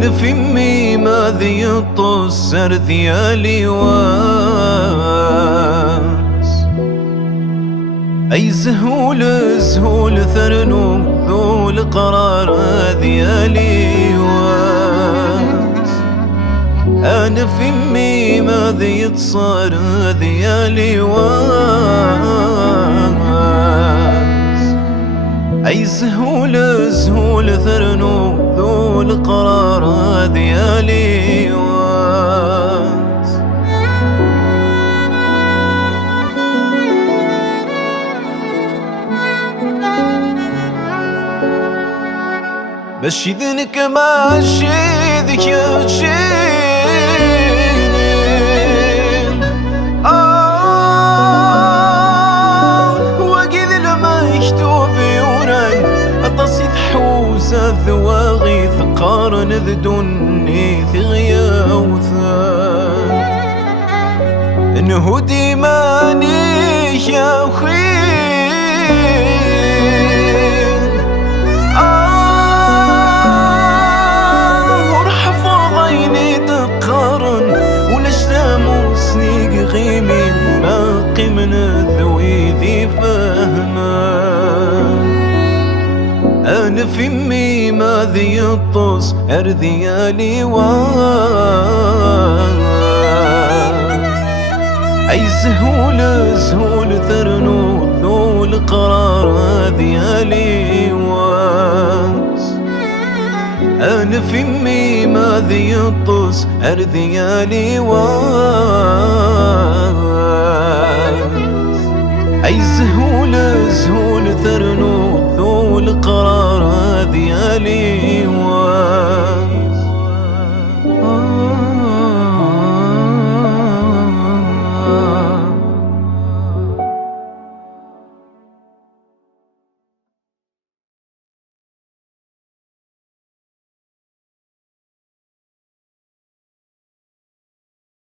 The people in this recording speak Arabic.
أنا في أمي ماذي يطص ثيالي واس أي زهول زهول ثرنو ذول قرار ذيالي واس أنا في أمي ماذي يتصار ذيالي واس أي زهول زهول ثرنو ذول قرار ذيالي واس ماشي ذنك ماشي ذيك يا تشينين وقيل لما يكتب يوران التصيف حوسة ثواغي ثقار نذدني ثغيا وثان انه ديماني يا خين ورحفظ عيني تقارن ولشتامو سنيق غيمين ما قمنا ذوي ذي فهمان أنا في أمي ماذي يطص أرذيالي وان أي سهول سهول ثرنو ذول قرار ذيالي واس أنا في أمي ماذي يطص أرذيالي واس أي سهول سهول ثرنو